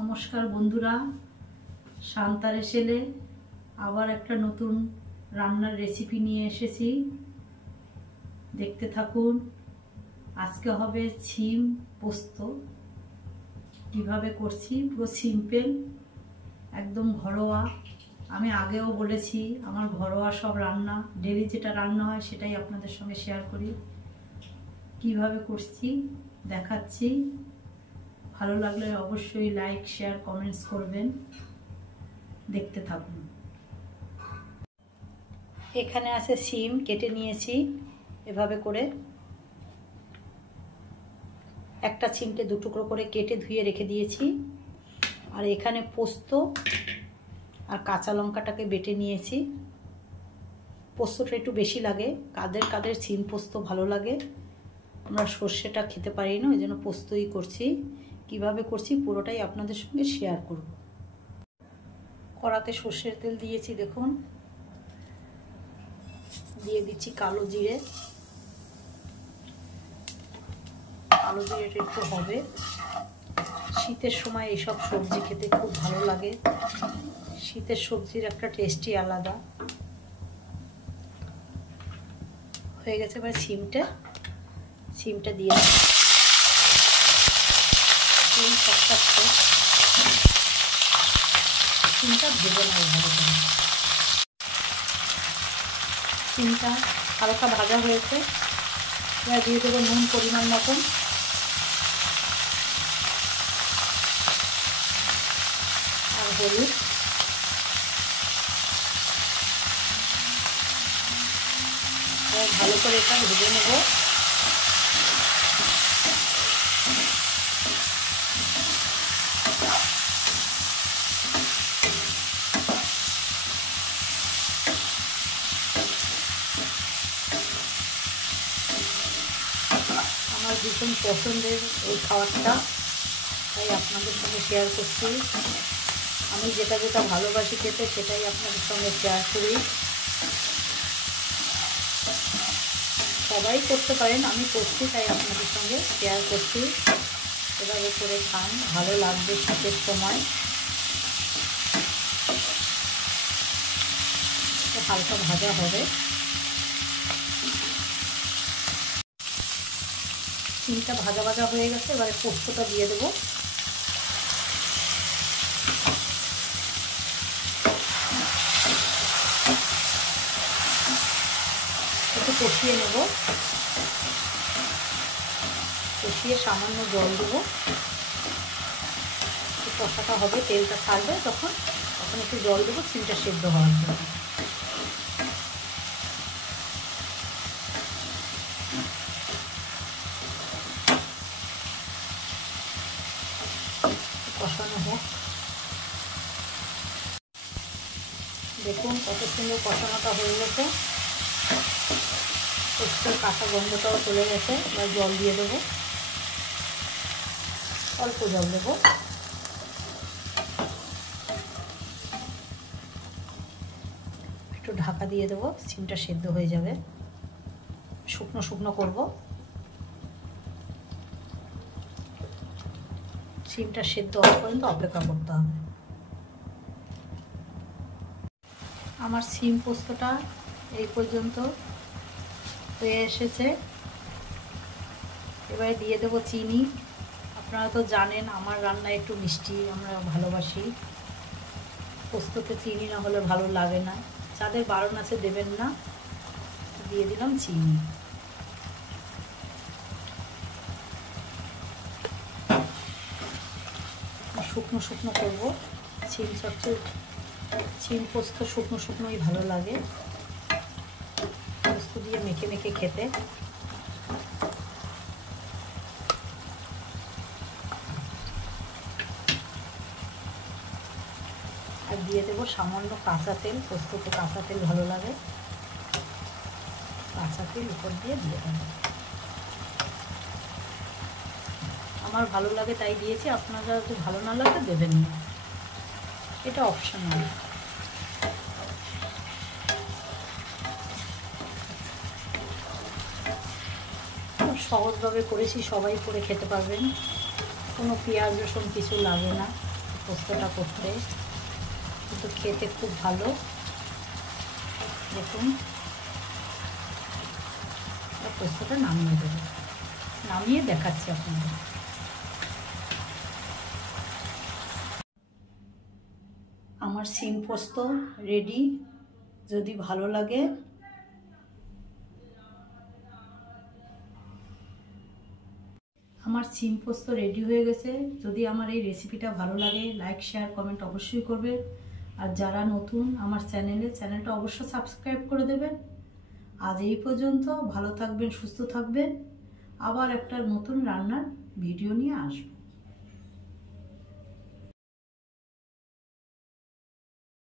নমস্কার বন্ধুরা, শান্তার এসেলে আবার একটা নতুন রান্নার রেসিপি নিয়ে এসেছি। দেখতে থাকুন। আজকে হবে শিম পোস্ত। কিভাবে করছি পুরো সিম্পল, একদম ঘরোয়া। আমি আগেও বলেছি আমার ঘরোয়া সব রান্না, ডেলি যেটা রান্না হয় সেটাই আপনাদের সঙ্গে শেয়ার করি। কিভাবে করছি দেখাচ্ছি। ভালো লাগলে অবশ্যই লাইক, শেয়ার, কমেন্টস করবেন। দেখতে থাকুন। এখানে আছে শিম, কেটে নিয়েছি এভাবে করে। একটা শিমকে দু টুকরো করে কেটে ধুয়ে রেখে দিয়েছি। আর এখানে পোস্ত আর কাঁচা লঙ্কাটাকে বেটে নিয়েছি। পোস্তটা একটু বেশি লাগে, কাদের কাদের শিম পোস্ত ভালো লাগে। আমরা সর্ষেটা খেতে পারি না, ওই জন্য পোস্তই করছি। কিভাবে করছি পুরোটাই আপনাদের সঙ্গে শেয়ার করব। কড়াতে সর্ষের তেল দিয়েছি, দেখুন। দিয়ে দিচ্ছি কালো জিরে। কালো জিরেটা একটু হবে। শীতের সময় এইসব সবজি খেতে খুব ভালো লাগে। শীতের সবজির একটা টেস্টই আলাদা। হয়ে গেছে, এবার সিমটা দিয়ে সিমটা ভেজে নেয় ভালো করে। সিমটা হালকা ভাজা হয়েছে। এবার দিয়ে দেবো নুন পরিমাণ মতন। আর হলুদ। ভালো করে এটা ভেজে নেব। আমার ভীষণ পছন্দের এই খাবারটা, তাই আপনাদের সঙ্গে শেয়ার করছি। আমি যেটা যেটা ভালোবাসি খেতে সেটাই আপনাদের সঙ্গে শেয়ার করি। সবাই করতে পারেন, আমি করছি তাই আপনাদের সঙ্গে শেয়ার করছি। এভাবে করে খান, ভালো লাগবে শীতের সময়। হালকা ভাজা হবে। শিমটা ভাজা ভাজা হয়ে গেছে। এবারে পোস্তটা দিয়ে দেবো। একটু কষিয়ে নেব। কষিয়ে সামান্য জল দেবো। কষাটা হবে, তেলটা ছাড়বে তখন একটু জল দেবো শিমটা সেদ্ধ হওয়ার জন্য। কষানো হোক। দেখুন কত সুন্দর কষানোটা হয়ে গেছে। পোস্তের কাঁচা গন্ধটাও চলে গেছে। এবার জল দিয়ে দেবো, অল্প জল দেবো। একটু ঢাকা দিয়ে দেবো, শিমটা সেদ্ধ হয়ে যাবে। শুকনো শুকনো করব। শিমটা সেদ্ধ হওয়া পর্যন্ত অপেক্ষা করতে হবে। আমার শিম পোস্তটা এই পর্যন্ত হয়ে এসেছে। এবারে দিয়ে দেবো চিনি। আপনারা তো জানেন আমার রান্না একটু মিষ্টি আমরা ভালোবাসি। পোস্ততে চিনি না হলে ভালো লাগে না। যাদের বারণ আছে দেবেন না। দিয়ে দিলাম চিনি। শুকনো শুকনো করবো। শিম পোস্ত শুকনো শুকনোই ভালো লাগে। পোস্ত দিয়ে মেখে মেখে খেতে। আর দিয়ে দেবো সামান্য কাঁচা তেল। পোস্ততে কাঁচা তেল ভালো লাগে। কাঁচা তেল উপর দিয়ে দেবো। আমার ভালো লাগে তাই দিয়েছি, আপনারা যদি ভালো না লাগে দেবেন না, এটা অপশনাল। খুব সহজভাবে করেছি, সবাই করে খেতে পারবেন। কোনো পেঁয়াজ রসুন কিছু লাগে না। পোস্তটা করতে, কিন্তু খেতে খুব ভালো। দেখুন পোস্তটা নামিয়ে দেবো, নামিয়ে দেখাচ্ছি আপনাদের। আমার শিম পোস্ত রেডি। যদি ভালো লাগে আমার শিম পোস্ত রেডি হয়ে গেছে। যদি আমার এই রেসিপিটা ভালো লাগে লাইক শেয়ার কমেন্ট অবশ্যই করবেন। আর যারা নতুন আমার চ্যানেলটা অবশ্যই সাবস্ক্রাইব করে দেবেন। আজ এই পর্যন্ত। ভালো থাকবেন, সুস্থ থাকবেন। আবার একটা নতুন রান্নার ভিডিও নিয়ে আসবো।